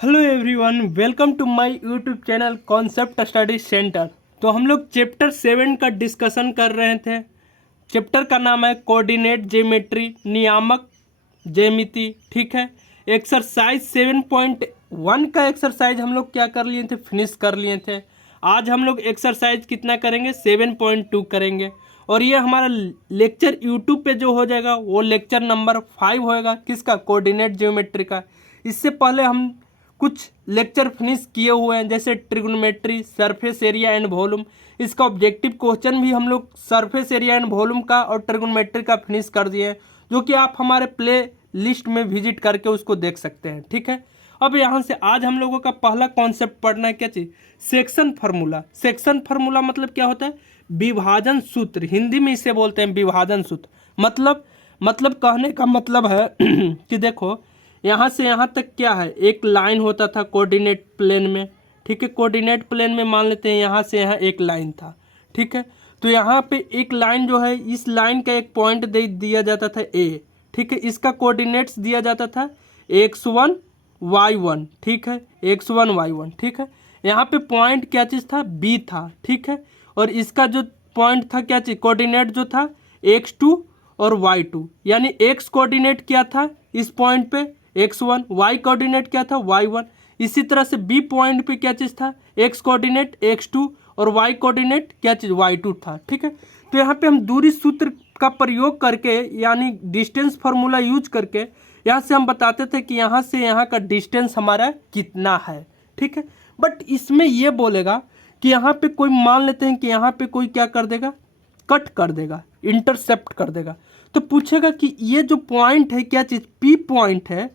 Hello everyone, welcome to my YouTube channel concept study centre. तो हम लोग chapter 7 का डिस्कशन कर रहे थे। चैप्टर का नाम है कोऑर्डिनेट ज्योमेट्री, नियामक ज्यामिति। ठीक है, एक्सरसाइज 7.1 का एक्सरसाइज हम लोग क्या कर लिए थे, फिनिश कर लिए थे। आज हम लोग एक्सरसाइज कितना करेंगे, 7.2 करेंगे। और ये हमारा लेक्चर यूट्यूब पे जो हो जाएगा वो लेक्चर नंबर 5 होएगा। किसका? कोऑर्डिनेट ज्योमेट्री का। इससे पहले हम कुछ लेक्चर फिनिश किए हुए हैं, जैसे trigonometry, surface area and volume. इसका ऑब्जेक्टिव क्वेश्चन भी हम लोग सरफेस एरिया एंड वॉल्यूम का और ट्रिग्नोमेट्री का फिनिश कर दिए हैं, जो कि आप हमारे प्ले लिस्ट में विजिट करके उसको देख सकते हैं। ठीक है, अब यहाँ से आज हम लोगों का पहला कॉन्सेप्ट पढ़ना है। क्या चीज़? Section formula. सेक्शन फार्मूला मतलब क्या होता है? विभाजन सूत्र। हिंदी में इसे बोलते हैं विभाजन सूत्र। मतलब कहने का मतलब है कि देखो, यहाँ से यहाँ तक क्या है, एक लाइन होता था कोऑर्डिनेट प्लेन में। ठीक है, कोऑर्डिनेट प्लेन में मान लेते हैं यहाँ से यहाँ एक लाइन था। ठीक है, तो यहाँ पे एक लाइन जो है, इस लाइन का एक पॉइंट दे दिया जाता था ए। ठीक है, इसका कोऑर्डिनेट्स दिया जाता था x1 y1। ठीक है, x1 y1। ठीक है, यहाँ पे पॉइंट क्या चीज़ था? बी था। ठीक है, और इसका जो पॉइंट था क्या चीज़, कोऑर्डिनेट जो था x2 और y2, यानी x कोऑर्डिनेट क्या था इस पॉइंट पे, x1, y कोऑर्डिनेट क्या था, y1। इसी तरह से b पॉइंट पे क्या चीज़ था, x कोऑर्डिनेट x2 और y कोऑर्डिनेट क्या चीज़, y2 था। ठीक है, तो यहाँ पे हम दूरी सूत्र का प्रयोग करके, यानी डिस्टेंस फार्मूला यूज करके, यहाँ से हम बताते थे कि यहाँ से यहाँ का डिस्टेंस हमारा कितना है। ठीक है, बट इसमें ये बोलेगा कि यहाँ पे कोई, मान लेते हैं कि यहाँ पे कोई क्या कर देगा, कट कर देगा, इंटरसेप्ट कर देगा। तो पूछेगा कि ये जो पॉइंट है क्या चीज़, पी पॉइंट है।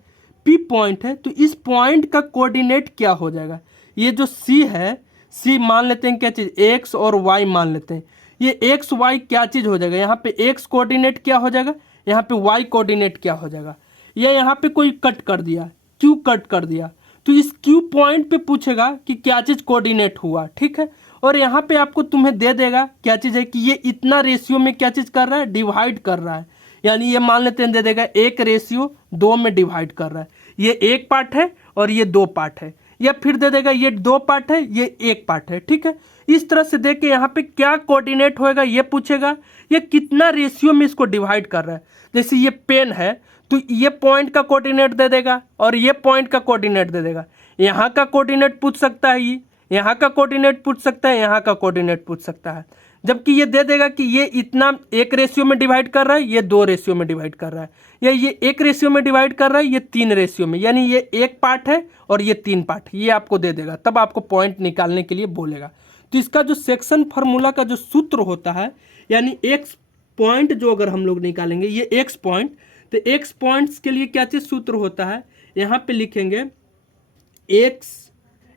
पी पॉइंट है तो इस पॉइंट का कोऑर्डिनेट क्या हो जाएगा? ये जो सी है, सी मान लेते हैं क्या चीज़, एक्स और वाई मान लेते हैं। ये एक्स वाई क्या चीज़ हो जाएगा, यहाँ पे एक्स कोऑर्डिनेट क्या हो जाएगा, यहाँ पे वाई कोऑर्डिनेट क्या हो जाएगा। ये यहाँ पे कोई कट कर दिया, क्यू कट कर दिया, तो इस क्यू पॉइंट पे पूछेगा कि क्या चीज़ कोऑर्डिनेट हुआ। ठीक है, और यहाँ पे आपको तुम्हें दे देगा क्या चीज़ है कि ये इतना रेशियो में क्या चीज़ कर रहा है, डिवाइड कर रहा है। यानी ये मान लेते हैं दे देगा 1:2 में डिवाइड कर रहा है। ये एक पार्ट है और ये दो पार्ट है, या फिर दे देगा ये दो पार्ट है, ये एक पार्ट है। ठीक है, इस तरह से देख के यहाँ पे क्या कोऑर्डिनेट होएगा ये पूछेगा, ये कितना रेशियो में इसको डिवाइड कर रहा है। जैसे ये पेन है तो ये पॉइंट का कोऑर्डिनेट दे देगा और ये पॉइंट का कोऑर्डिनेट दे देगा। यहाँ का कोऑर्डिनेट पूछ सकता है, ये यहाँ का कोऑर्डिनेट पूछ सकता है, यहाँ का कोऑर्डिनेट पूछ सकता है। जबकि ये दे देगा कि ये इतना 1 रेशियो में डिवाइड कर रहा है, ये 2 रेशियो में डिवाइड कर रहा है, या ये 1 रेशियो में डिवाइड कर रहा है, ये 3 रेशियो में, यानी ये एक पार्ट है और ये 3 पार्ट, ये आपको दे देगा। तब आपको पॉइंट निकालने के लिए बोलेगा। तो इसका जो सेक्शन फार्मूला का जो सूत्र होता है, यानी एक्स पॉइंट जो अगर हम लोग निकालेंगे, ये एक्स पॉइंट, तो एक्स पॉइंट्स के लिए क्या चीज़ सूत्र होता है, यहाँ पे लिखेंगे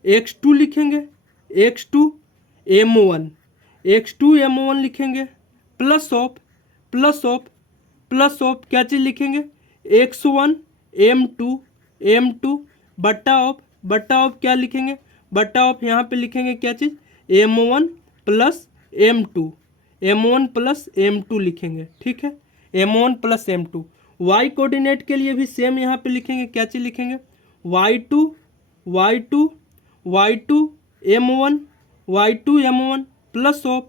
x2 लिखेंगे, x2 m1 लिखेंगे, प्लस ऑफ क्या चीज़ लिखेंगे, x1 m2 बट्टा ऑफ क्या लिखेंगे, बट्टा ऑफ यहाँ पे लिखेंगे क्या चीज़, m1 प्लस m2 लिखेंगे। ठीक है, m1 plus m2। y coordinate के लिए भी सेम यहाँ पे लिखेंगे, क्या चीज़ लिखेंगे, y2 m1 plus of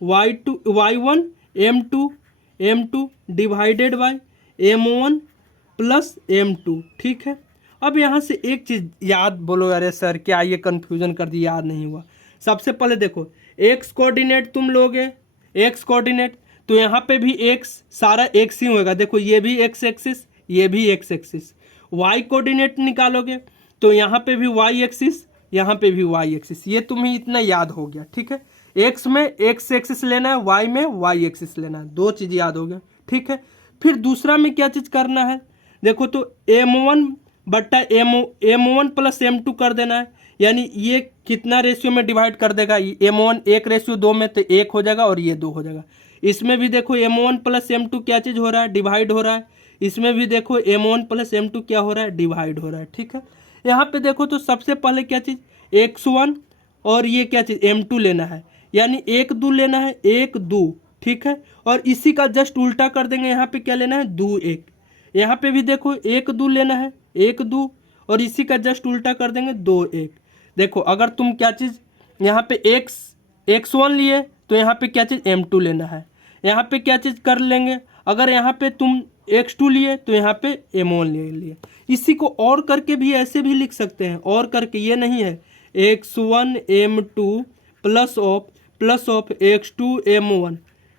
y1 m2 divided by m1 plus m2। ठीक है, अब यहाँ से एक चीज़ याद, बोलो अरे सर क्या ये कन्फ्यूजन कर दी, याद नहीं हुआ। सबसे पहले देखो, x कोऑर्डिनेट तुम लोगे, x कोऑर्डिनेट, तो यहाँ पे भी x, सारा x ही होगा। देखो ये भी x एक्सिस, ये भी x एक्सिस। y कोऑर्डिनेट निकालोगे तो यहाँ पे भी y एक्सिस, यहाँ पे भी y एक्सिस। ये तुम्हें इतना याद हो गया। ठीक है, x में x एक्सिस लेना है, y में y एक्सिस लेना है, दो चीज़ याद हो गया। ठीक है, फिर दूसरा में क्या चीज़ करना है, देखो तो m1 बट्टा m1 प्लस m2 कर देना है। यानी ये कितना रेशियो में डिवाइड कर देगा, m1 1:2 में, तो 1 हो जाएगा और ये 2 हो जाएगा। इसमें भी देखो m1 प्लस m2 क्या चीज़ हो रहा है, डिवाइड हो रहा है। इसमें भी देखो m1 प्लस m2 क्या हो रहा है, डिवाइड हो रहा है। ठीक है, यहाँ पे देखो तो सबसे पहले क्या चीज़, x1 और ये क्या चीज़ m2 लेना है, यानी 1 2 लेना है, 1 2। ठीक है, और इसी का जस्ट उल्टा कर देंगे, यहाँ पे क्या लेना है, 2 1। यहाँ पे भी देखो 1 2 लेना है, 1 2 और इसी का जस्ट उल्टा कर देंगे 2 1। देखो अगर तुम क्या चीज़ यहाँ पे x1 लिए तो यहाँ पे क्या चीज़ m2 लेना है। यहाँ पे क्या चीज़ कर लेंगे, अगर यहाँ पे तुम x2 लिए तो यहाँ पे m1 ले लिए। इसी को और करके भी ऐसे भी लिख सकते हैं, और करके ये नहीं है x1 m2 plus of x2 m1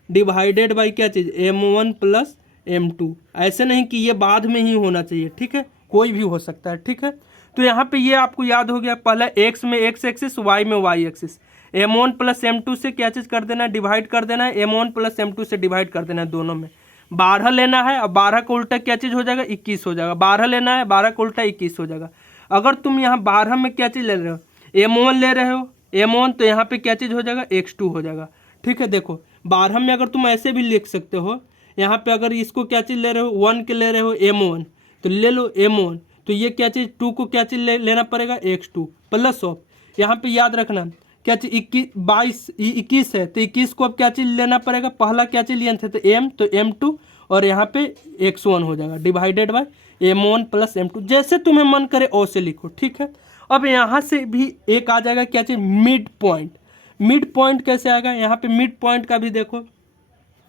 divided by क्या चीज़ m1 प्लस m2। ऐसे नहीं कि ये बाद में ही होना चाहिए, ठीक है, कोई भी हो सकता है, ठीक है। तो यहाँ पे ये आपको याद हो गया, पहले x में x एक्सिस, y में y axis, m1 plus m2 से क्या चीज़ कर देना है, डिवाइड कर देना है, m1 प्लस m2 से डिवाइड कर देना है, दोनों में 12 लेना है। अब 12 का उल्टा क्या चीज़ हो जाएगा, 21 हो जाएगा। 12 लेना है, 12 का उल्टा 21 हो जाएगा। अगर तुम यहाँ 12 में क्या चीज़ ले रहे हो, m1 ले रहे हो, m1, तो यहाँ पे क्या चीज़ हो जाएगा, x2 हो जाएगा, ठीक है। देखो 12 में अगर तुम ऐसे भी लिख सकते हो, यहाँ पे अगर इसको क्या चीज़ ले रहे हो, 1 के ले रहे हो m1, तो ले लो m1, तो ये क्या चीज़ 2 को क्या चीज़ लेना पड़ेगा, x2 प्लस ऑफ, यहाँ पे याद रखना क्या चीज़ 21 है, तो 21 को अब क्या चीज़ लेना पड़ेगा, पहला क्या चीज़ लिए थे तो m, तो m2 और यहाँ पे x1 हो जाएगा divided by m1 plus m2। जैसे तुम्हें मन करे वैसे लिखो, ठीक है। अब यहाँ से भी एक आ जाएगा क्या चीज़, मिड पॉइंट। मिड पॉइंट कैसे आएगा, यहाँ पे मिड पॉइंट का भी देखो,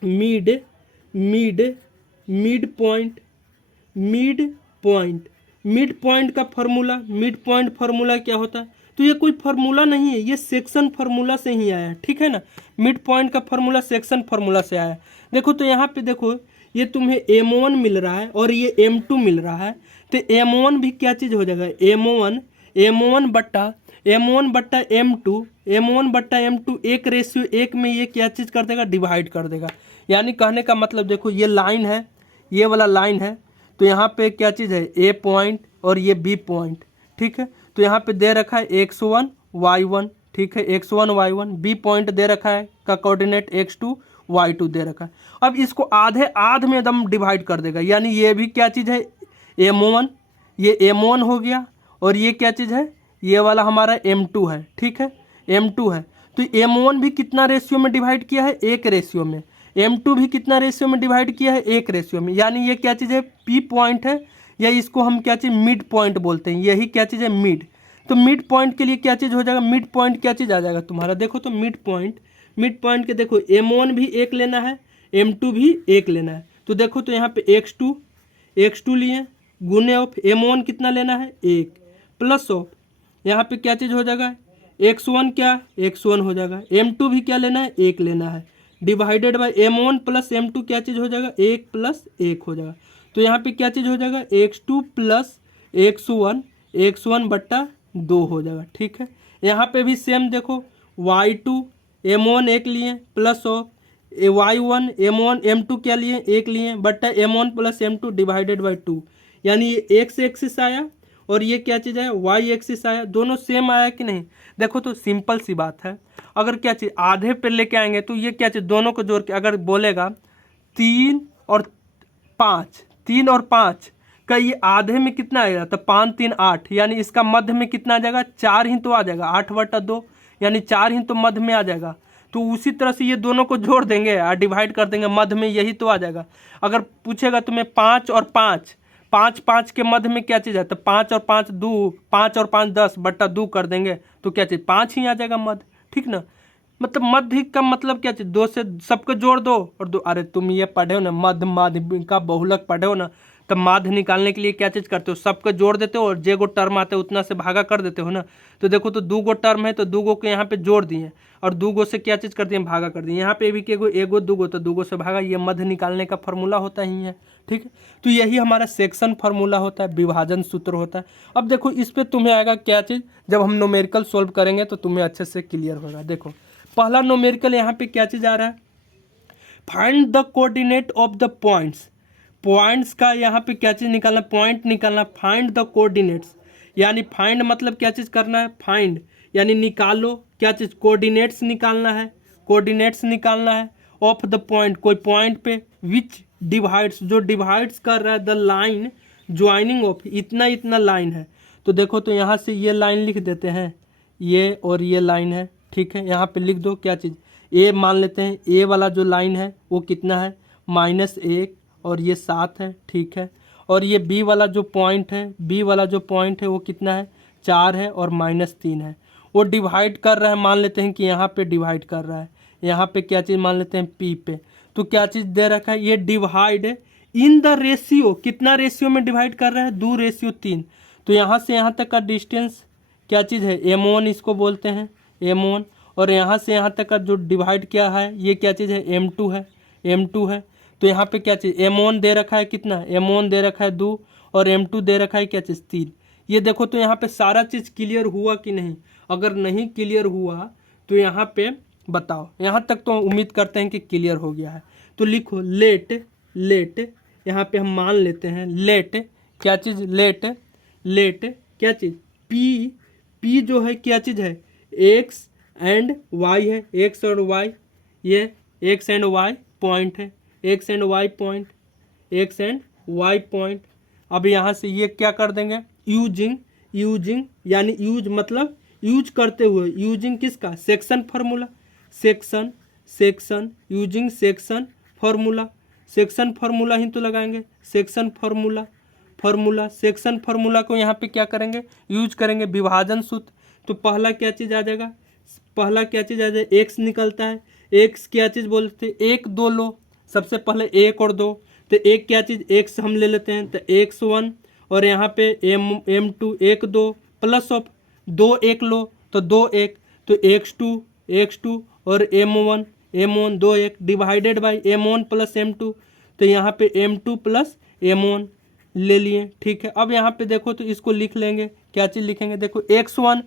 मिड पॉइंट का फार्मूला क्या होता है, तो ये कोई फार्मूला नहीं है, ये सेक्शन फार्मूला से ही आया है, ठीक है ना। मिड पॉइंट का फार्मूला सेक्शन फार्मूला से आया है। देखो तो यहाँ पे देखो, ये तुम्हें m1 मिल रहा है और ये m2 मिल रहा है, तो m1 भी क्या चीज़ हो जाएगा, m1 बट्टा m2 1:1 में ये क्या चीज़ कर देगा, डिवाइड कर देगा। यानी कहने का मतलब देखो, ये लाइन है, ये वाला लाइन है, तो यहाँ पे क्या चीज़ है, a पॉइंट और ये b पॉइंट, ठीक है। तो यहाँ पे दे रखा है x1 y1, ठीक है, x1 y1, b पॉइंट दे रखा है का कोऑर्डिनेट x2 y2 दे रखा है। अब इसको आधे में एकदम डिवाइड कर देगा, यानी ये भी क्या चीज़ है, m1, ये m1 हो गया, और ये क्या चीज़ है, ये वाला हमारा m2 है, ठीक है, m2 है। तो m1 भी कितना रेशियो में डिवाइड किया है, 1 रेशियो में, m2 भी कितना रेशियो में डिवाइड किया है, 1 रेशियो में। यानी ये क्या चीज़ है, p पॉइंट है, या इसको हम क्या चीज़, मिड पॉइंट बोलते हैं, यही क्या चीज़ है, मिड। तो मिड पॉइंट के लिए क्या चीज़ हो जाएगा, मिड पॉइंट क्या चीज़ आ जाएगा तुम्हारा, देखो तो मिड पॉइंट के देखो, m1 भी 1 लेना है, m2 भी 1 लेना है। तो देखो तो यहाँ पे x2 लिए, गुने ऑफ m1 कितना लेना है, 1, प्लस ऑफ यहाँ पे क्या चीज़ हो जाएगा, x1 हो जाएगा, m2 भी क्या लेना है, 1 लेना है, divided by m1 plus m2 क्या चीज़ हो जाएगा, 1 प्लस 1 हो जाएगा। तो यहाँ पे क्या चीज़ हो जाएगा, x2 प्लस x1 बट्टा 2 हो जाएगा, ठीक है। यहाँ पे भी सेम देखो, y2 m1 1 लिए, plus of y1 m1 m2 क्या लिए, 1 लिए, बट्टा m1 plus m2 divided by 2। यानी ये x एक्सिस आया और ये क्या चीज़ है, y एक्सिस आया, दोनों सेम आया कि नहीं। देखो तो सिंपल सी बात है, अगर क्या चीज़ आधे पे लेके आएंगे तो ये क्या चीज़, दोनों को जोड़ के अगर बोलेगा 3 और 5 का ये आधे में कितना आएगा, तो 5 3 8, यानी इसका मध्य में कितना आ जाएगा, 4 ही तो आ जाएगा, 8/2, यानी 4 ही तो मध्य में आ जाएगा। तो उसी तरह से ये दोनों को जोड़ देंगे और डिवाइड कर देंगे, मध्य में यही तो आ जाएगा। अगर पूछेगा तुम्हें 5 और 5 के मध्य में क्या चीज़ है, तो 5 और 5 10/2 कर देंगे, तो क्या चीज़ 5 ही आ जाएगा मध्य, ठीक ना। मतलब मध्य का मतलब क्या चीज़, 2 से सबको जोड़ दो और 2, अरे तुम ये पढ़े हो ना, माध्य का बहुलक पढ़े हो ना, तब माध्य निकालने के लिए क्या चीज़ करते हो, सबको जोड़ देते हो और जे गो टर्म आते हो उतना से भागा कर देते हो ना। तो देखो तो 2 गो टर्म है, तो 2 गो को यहाँ पे जोड़ दिए और 2 गो से क्या चीज़ कर दिए, भागा कर दिए। यहाँ पे भी के गो, 1 गो 2 गो, तो 2 गो से भागा, ये मध्य निकालने का फॉर्मूला होता ही है, ठीक है। तो यही हमारा सेक्शन फार्मूला होता है, विभाजन सूत्र होता है। अब देखो इस पर तुम्हें आएगा क्या चीज़, जब हम न्यूमेरिकल सोल्व करेंगे तो तुम्हें अच्छे से क्लियर होगा। देखो पहला न्यूमेरिकल यहाँ पे क्या चीज़ आ रहा है, find the coordinate of the points का यहाँ पे क्या चीज़ निकालना, पॉइंट निकालना, फाइंड द कोऑर्डिनेट्स, यानी फाइंड मतलब क्या चीज़ करना है, फाइंड यानी निकालो, क्या चीज़ कोऑर्डिनेट्स निकालना है ऑफ द पॉइंट, कोई पॉइंट पे, विच डिवाइड्स, जो डिवाइड्स कर रहा है, द लाइन ज्वाइनिंग ऑफ, इतना लाइन है। तो देखो तो यहाँ से ये लाइन लिख देते हैं, ये और ये लाइन है, ठीक है। यहाँ पे लिख दो क्या चीज़, ए मान लेते हैं, ए वाला जो लाइन है वो कितना है, -1 और ये 7 है, ठीक है। और ये बी वाला जो पॉइंट है वो कितना है 4 है और -3 है। वो डिवाइड कर रहा है, मान लेते हैं कि यहाँ पे डिवाइड कर रहा है, यहाँ पे क्या चीज़ मान लेते हैं पी पे। तो क्या चीज़ दे रखा है, ये डिवाइड इन द रेशियो, कितना रेशियो में डिवाइड कर रहा है 2:3। तो यहाँ से यहाँ तक का डिस्टेंस क्या चीज़ है m1 इसको बोलते हैं m1, और यहाँ से यहाँ तक का जो डिवाइड किया है ये क्या चीज़ है m2 है। तो यहाँ पे क्या चीज़ m1 दे रखा है, कितना m1 दे रखा है 2 और m2 दे रखा है क्या चीज़ 3। ये देखो तो यहाँ पे सारा चीज़ क्लियर हुआ कि नहीं, अगर नहीं क्लियर हुआ तो यहाँ पे बताओ। यहाँ तक तो उम्मीद करते हैं कि क्लियर हो गया है। तो लिखो लेट यहाँ पे हम मान लेते हैं लेट क्या चीज़ लेट क्या चीज़ पी जो है क्या चीज़ है एक्स एंड वाई है, एक्स और वाई, ये एक्स एंड वाई पॉइंट है, एक्स एंड वाई पॉइंट। अब यहाँ से ये क्या कर देंगे यूजिंग यानी यूज मतलब यूज करते हुए, यूजिंग किसका section formula, section using section formula ही तो लगाएंगे, सेक्शन फार्मूला को यहाँ पे क्या करेंगे यूज करेंगे, विभाजन सूत्र। तो पहला क्या चीज़ आ जाएगा एक्स निकलता है, एक्स क्या चीज़ बोलते हैं 1 2 लो, सबसे पहले 1 और 2, तो एक क्या चीज़ एक्स हम ले लेते हैं, तो x1 और यहाँ पे m2 1 2 प्लस ऑफ 2 1 लो तो 2 1, तो x2 और m1 2 1 divided by m1 plus m2, तो यहाँ पे m2 प्लस m1 ले लिए। ठीक है, अब यहाँ पे देखो तो इसको लिख लेंगे, क्या चीज़ लिखेंगे, देखो x1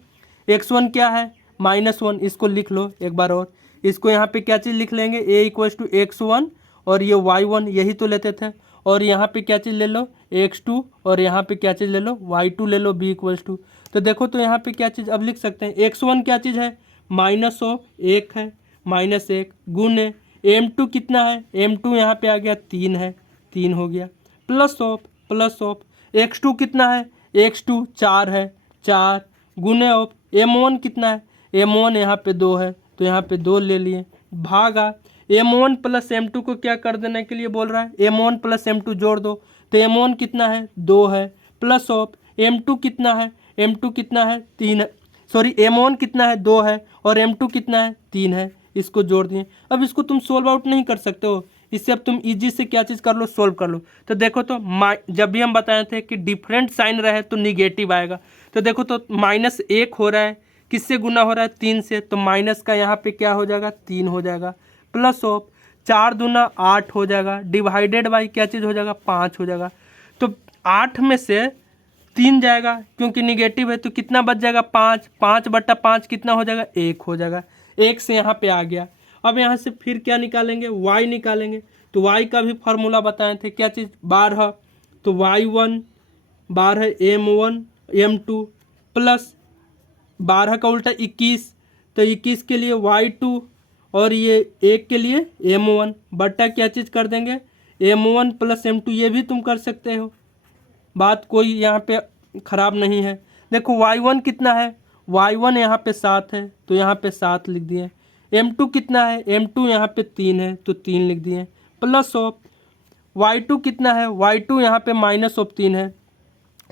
क्या है -1, इसको लिख लो एक बार और, इसको यहाँ पे क्या चीज़ लिख लेंगे a = x1 और ये y1 यही तो लेते थे, और यहाँ पे क्या चीज़ ले लो x2 और यहाँ पे क्या चीज़ ले लो y2 ले लो b = तो देखो तो यहाँ पे क्या चीज़ अब लिख सकते हैं x1 क्या चीज़ है -1 है, -1 गुने m2 कितना है, m2 यहाँ पे आ गया 3 है, 3 हो गया, प्लस ऑफ x2 कितना है, x2 4 है, 4 गुने ऑफ m1 कितना है, m1 यहाँ पे 2 है, तो यहाँ पे 2 ले लिए, भागा m1 प्लस m2 को क्या कर देने के लिए बोल रहा है, m1 प्लस m2 जोड़ दो, तो m1 कितना है 2 है, प्लस ऑफ m2 कितना है, m2 कितना है 3 है, सॉरी m1 कितना है 2 है और m2 कितना है 3 है, इसको जोड़ दिए। अब इसको तुम सोल्व आउट नहीं कर सकते हो, इससे अब तुम इजी से क्या चीज़ कर लो सोल्व कर लो। तो देखो तो जब भी हम बताए थे कि डिफरेंट साइन रहे तो निगेटिव आएगा, तो देखो तो -1 हो रहा है, किससे गुना हो रहा है 3 से, तो माइनस का यहाँ पे क्या हो जाएगा 3 हो जाएगा, प्लस ऑफ 4 दूना 8 हो जाएगा, डिवाइडेड बाई क्या चीज़ हो जाएगा 5 हो जाएगा। तो 8 में से 3 जाएगा क्योंकि निगेटिव है, तो कितना बच जाएगा 5/5 कितना हो जाएगा 1 हो जाएगा, 1 से यहाँ पे आ गया। अब यहाँ से फिर क्या निकालेंगे y निकालेंगे, तो y का भी फार्मूला बताए थे क्या चीज़ 12, तो y1 12 m1 m2 प्लस 12 का उल्टा 21, तो 21 के लिए y2 और ये 1 के लिए m1 बट्टा क्या चीज़ कर देंगे m1 प्लस m2, ये भी तुम कर सकते हो, बात कोई यहाँ पे ख़राब नहीं है। देखो y1 कितना है, y1 यहाँ पे 7 है, तो यहाँ पे 7 लिख दिए, m2 कितना है, m2 यहाँ पे 3 है, तो 3 लिख दिए, प्लस ऑफ y2 कितना है, y2 यहाँ पे -3 है,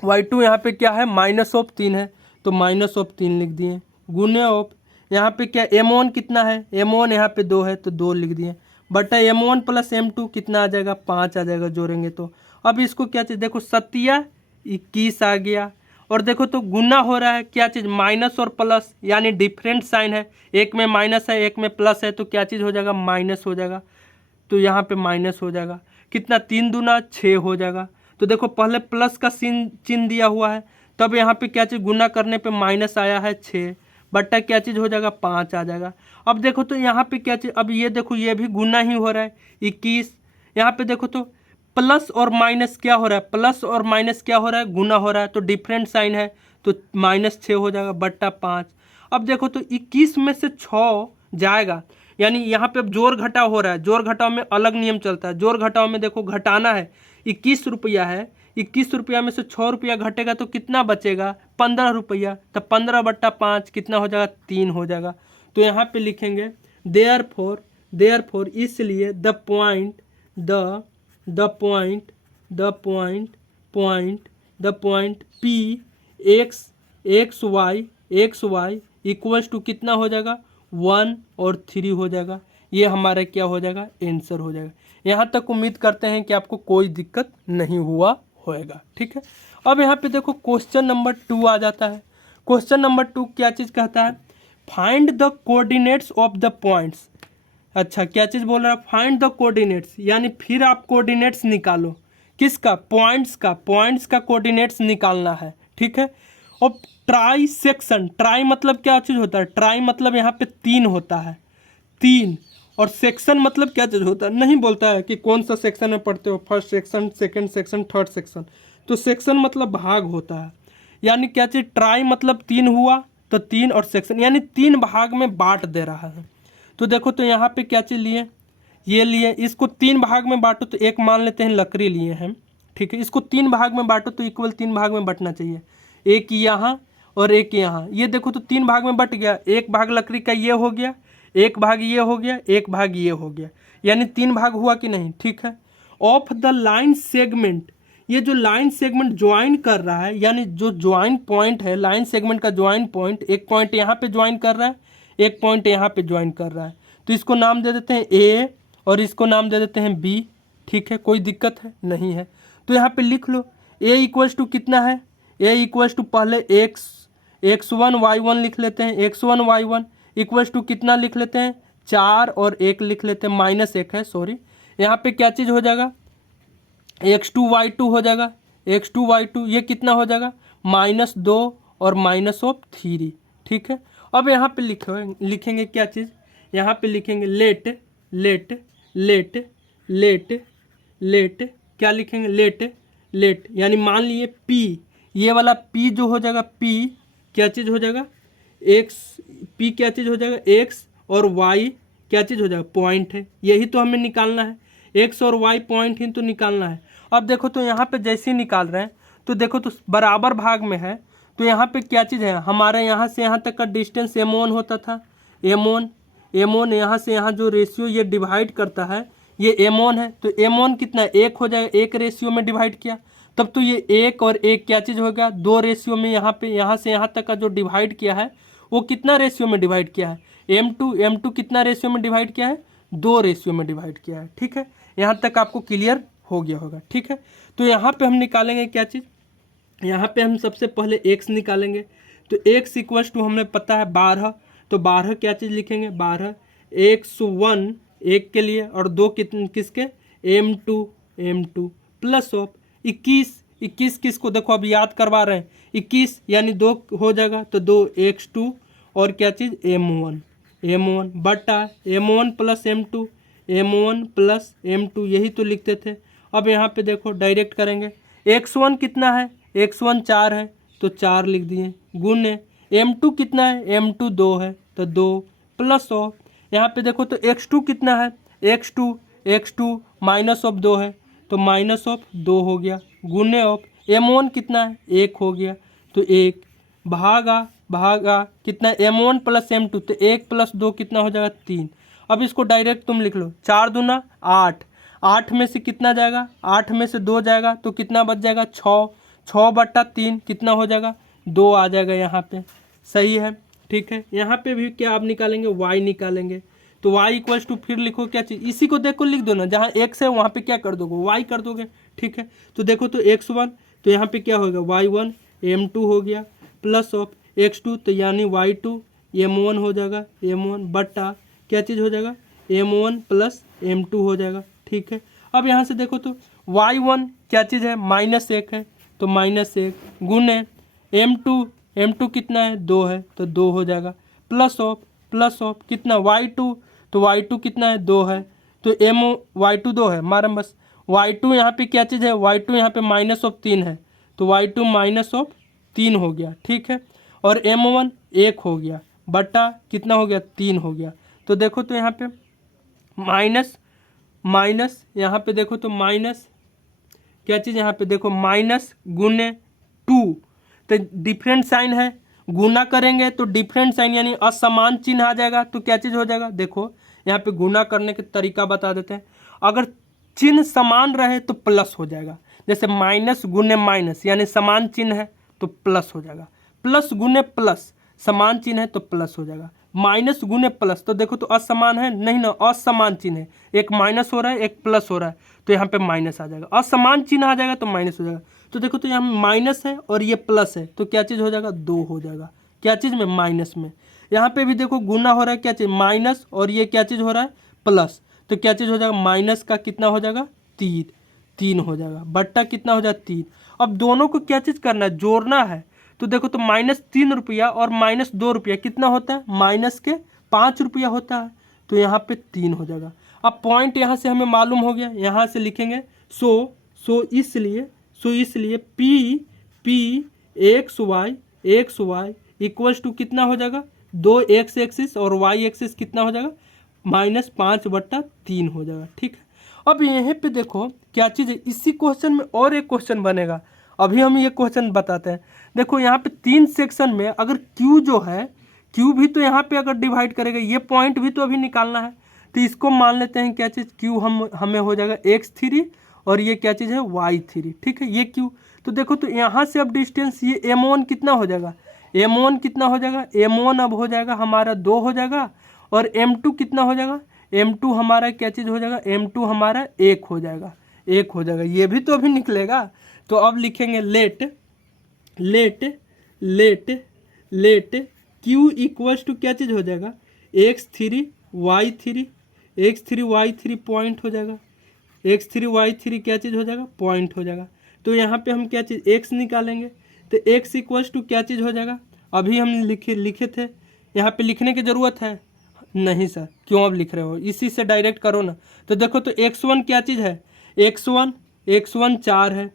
y2 यहाँ पे क्या है -3 है, तो -3 लिख दिए, गुने ऑफ यहाँ पे क्या m1 कितना है, m1 यहाँ पे 2 है, तो 2 लिख दिए, बटा m1 प्लस m2 कितना आ जाएगा 5 आ जाएगा, जोड़ेंगे तो। अब इसको क्या चीज़ देखो 7 21 आ गया, और देखो तो गुना हो रहा है क्या चीज़ माइनस और प्लस, यानी डिफरेंट साइन है, एक में माइनस है एक में प्लस है, तो क्या चीज़ हो जाएगा माइनस हो जाएगा, तो यहाँ पे माइनस हो जाएगा, कितना 3 दूना 6 हो जाएगा। तो देखो पहले प्लस का चिन्ह दिया हुआ है, तब यहाँ पे क्या चीज़ गुना करने पे माइनस आया है 6, बट्टा क्या चीज़ हो जाएगा 5 आ जाएगा। अब देखो तो यहाँ पे क्या चीज़, अब ये देखो ये भी गुना ही हो रहा है 21, यहाँ पे देखो तो प्लस और माइनस क्या हो रहा है, प्लस और माइनस क्या हो रहा है गुना हो रहा है, तो डिफरेंट साइन है, तो -6 हो जाएगा बट्टा 5। अब देखो तो 21 में से 6 जाएगा, यानी यहाँ पे अब जोड़ घटाव हो रहा है, जोड़ घटाव में अलग नियम चलता है, जोड़ घटाव में देखो घटाना है 21 रुपया है, 21 रुपया में से 6 रुपया घटेगा तो कितना बचेगा 15 रुपया, तो 15/5 कितना हो जाएगा 3 हो जाएगा। तो यहाँ पे लिखेंगे देयरफॉर इसलिए the point point P X Y equals to कितना हो जाएगा 1 और 3 हो जाएगा। ये हमारा क्या हो जाएगा आंसर हो जाएगा। यहाँ तक उम्मीद करते हैं कि आपको कोई दिक्कत नहीं हुआ होएगा। ठीक है, अब यहाँ पे देखो क्वेश्चन नंबर 2 आ जाता है। क्वेश्चन नंबर 2 क्या चीज़ कहता है, find the coordinates of the points. अच्छा, क्या चीज़ बोल रहा है, फाइंड द कोऑर्डिनेट्स, यानी फिर आप कोऑर्डिनेट्स निकालो। किसका, पॉइंट्स का कोऑर्डिनेट्स निकालना है। ठीक है, और ट्राई सेक्शन, ट्राई मतलब क्या चीज़ होता है, ट्राई मतलब यहाँ पे 3 होता है, 3, और सेक्शन मतलब क्या चीज़ होता है, नहीं बोलता है कि कौन सा सेक्शन में पढ़ते हो, first section, second section, third section, तो सेक्शन मतलब भाग होता है। यानी क्या चीज़, ट्राई मतलब 3 हुआ तो 3 और सेक्शन यानी 3 भाग में बांट दे रहा है। तो देखो तो यहाँ पे क्या चीज़ लिए, ये लिए, इसको 3 भाग में बांटो तो एक मान लेते हैं लकड़ी लिए हैं। ठीक है, इसको 3 भाग में बांटो तो इक्वल 3 भाग में बंटना चाहिए, एक यहाँ और एक यहाँ। ये देखो तो 3 भाग में बट गया, एक भाग लकड़ी का ये हो गया, एक भाग ये हो गया, एक भाग ये हो गया, यानी 3 भाग हुआ कि नहीं। ठीक है, ऑफ द लाइन सेगमेंट, ये जो लाइन सेगमेंट ज्वाइन कर रहा है, यानी जो ज्वाइन पॉइंट है लाइन सेगमेंट का ज्वाइन पॉइंट, एक पॉइंट यहाँ पे ज्वाइन कर रहा है, एक पॉइंट यहाँ पे ज्वाइन कर रहा है, तो इसको नाम दे देते हैं ए और इसको नाम दे देते हैं बी। ठीक है, कोई दिक्कत है नहीं है। तो यहाँ पे लिख लो ए इक्वल्स टू कितना है, ए इक्वल्स टू पहले x1 y1 लिख लेते हैं, x1 y1 इक्वल्स टू कितना लिख लेते हैं 4 और 1 लिख लेते हैं, -1 है सॉरी। यहाँ पे क्या चीज़ हो जाएगा, x2 y2 हो जाएगा, x2 y2 ये कितना हो जाएगा -2 और -3। ठीक है, अब यहाँ पे लिखेंगे क्या चीज़, यहाँ पे लिखेंगे let let let let let, क्या लिखेंगे लेट, यानी मान लिए p, ये वाला p जो हो जाएगा p क्या चीज़ हो जाएगा x, p क्या चीज़ हो जाएगा x, और y क्या चीज़ हो जाएगा पॉइंट है, यही तो हमें निकालना है, x और y पॉइंट ही तो निकालना है। अब देखो तो यहाँ पे जैसे ही निकाल रहे हैं तो देखो तो बराबर भाग में है, तो यहाँ पे क्या चीज़ है, हमारे यहाँ से यहाँ तक का डिस्टेंस m1 होता था, m1 यहाँ से यहाँ जो रेशियो ये डिवाइड करता है ये m1 है, तो m1 कितना 1 हो जाएगा, 1 रेशियो में डिवाइड किया तब तो ये 1 और 1 क्या चीज़ हो गया 2 रेशियो में, यहाँ पे यहाँ से यहाँ तक का जो डिवाइड किया है वो कितना रेशियो में डिवाइड किया है, m2 कितना रेशियो में डिवाइड किया है 2 रेशियो में डिवाइड किया है। ठीक है, यहाँ तक आपको क्लियर हो गया होगा। ठीक है, तो यहाँ पे हम निकालेंगे क्या चीज़, यहाँ पे हम सबसे पहले x निकालेंगे, तो x इक्वल्स टू हमें पता है 12, तो 12 क्या चीज़ लिखेंगे 12, x1 1 के लिए और 2 किसके m2 प्लस ऑफ 21 किसको देखो अब याद करवा रहे हैं 21 यानी 2 हो जाएगा तो 2 x2 और क्या चीज़ m1 बटा m1 प्लस m2 यही तो लिखते थे। अब यहाँ पे देखो डायरेक्ट करेंगे, x1 कितना है x1 4 है तो 4 लिख दिए, गुने m2 कितना है m2 2 है तो 2 प्लस ऑफ यहाँ पे देखो तो x2 कितना है x2 माइनस ऑफ 2 है तो माइनस ऑफ 2 हो गया, गुने ऑफ m1 कितना है 1 हो गया तो 1 भागा कितना m1 प्लस m2 तो 1 प्लस 2 कितना हो जाएगा 3। अब इसको डायरेक्ट तुम लिख लो 4 दूना 8 में से कितना जाएगा 8 में से 2 जाएगा तो कितना बच जाएगा 6 बटा 3 कितना हो जाएगा 2 आ जाएगा यहाँ पे, सही है। ठीक है, यहाँ पे भी क्या आप निकालेंगे y निकालेंगे, तो y इक्वल्स टू फिर लिखो क्या चीज़, इसी को देखो लिख दो ना, जहाँ x है वहाँ पे क्या कर दोगे y कर दोगे। ठीक है, तो देखो तो x1 तो यहाँ पे क्या होगा y1 m2 हो गया प्लस ऑफ x2 तो यानी y2 m1 हो जाएगा m1 बटा क्या चीज़ हो जाएगा m1 प्लस m2 हो जाएगा। ठीक है, अब यहाँ से देखो तो y1 क्या चीज़ है -1 है तो -1 गुने m2 कितना है 2 है तो 2 हो जाएगा प्लस ऑफ कितना y2 तो y2 कितना है 2 है तो y2 2 है मारम बस, y2 यहाँ पे क्या चीज़ है y2 यहाँ पे -3 है तो y2 -3 हो गया। ठीक है, और m1 1 हो गया बटा कितना हो गया 3 हो गया, तो देखो तो यहाँ पे माइनस यहाँ पे देखो तो माइनस क्या चीज़ यहाँ पे देखो माइनस गुने 2 तो डिफरेंट साइन है, गुना करेंगे तो डिफरेंट साइन यानी असमान चिन्ह आ जाएगा तो क्या चीज़ हो जाएगा, देखो यहाँ पे गुना करने का तरीका बता देते हैं, अगर चिन्ह समान रहे तो प्लस हो जाएगा, जैसे माइनस गुने माइनस यानी समान चिन्ह है तो प्लस हो जाएगा, प्लस गुने प्लस समान चिन्ह है तो प्लस हो जाएगा, माइनस गुने प्लस तो देखो तो असमान है नहीं ना, असमान चिन्ह है, एक माइनस हो रहा है एक प्लस हो रहा है तो यहाँ पे माइनस आ जाएगा, असमान चिन्ह आ जाएगा तो माइनस हो जाएगा। तो देखो तो यहाँ माइनस है और ये प्लस है तो क्या चीज़ हो जाएगा, 2 हो जाएगा, क्या चीज़ में, माइनस में। यहाँ पे भी देखो गुना हो रहा है, क्या चीज़, माइनस, और ये क्या चीज़ हो रहा है, प्लस, तो क्या चीज़ हो जाएगा, माइनस का कितना हो जाएगा, 3 हो जाएगा, बट्टा कितना हो जाएगा, 3। अब दोनों को क्या चीज़ करना है, जोड़ना है। तो देखो तो -3 और -2 कितना होता है, माइनस के 5 रुपया होता है, तो यहाँ पे 3 हो जाएगा। अब पॉइंट यहाँ से हमें मालूम हो गया, यहाँ से लिखेंगे सो इसलिए P X Y equals to कितना हो जाएगा, 2 एक्स एक्सिस और वाई एक्सिस कितना हो जाएगा, -5/3 हो जाएगा। ठीक है, अब यहाँ पे देखो क्या चीज़ है, इसी क्वेश्चन में और एक क्वेश्चन बनेगा, अभी हम ये क्वेश्चन बताते हैं। देखो यहाँ पे 3 सेक्शन में अगर क्यू जो है, क्यू भी तो यहाँ पे अगर डिवाइड करेगा, ये पॉइंट भी तो अभी निकालना है, तो इसको मान लेते हैं क्या चीज़, क्यू हमें हो जाएगा x3 और ये क्या चीज़ है, y3। ठीक है, ये क्यू, तो देखो तो यहाँ से अब डिस्टेंस ये m1 कितना हो जाएगा, m1 कितना हो जाएगा, m1 अब हो जाएगा हमारा 2 हो जाएगा, और m2 कितना हो जाएगा, m2 हमारा क्या चीज़ हो जाएगा, m2 हमारा 1 हो जाएगा, 1 हो जाएगा, ये भी तो अभी निकलेगा। तो अब लिखेंगे लेट क्यू इक्वल्स टू क्या चीज़ हो जाएगा, x3 y3 पॉइंट हो जाएगा, x3 y3 क्या चीज़ हो जाएगा, पॉइंट हो जाएगा। तो यहाँ पे हम क्या चीज़ x निकालेंगे, तो x इक्वल्स टू क्या चीज़ हो जाएगा, अभी हम लिखे थे, यहाँ पे लिखने की ज़रूरत है नहीं सर, क्यों अब लिख रहे हो, इसी से डायरेक्ट करो ना। तो देखो तो x1 क्या चीज़ है, x1 4 है,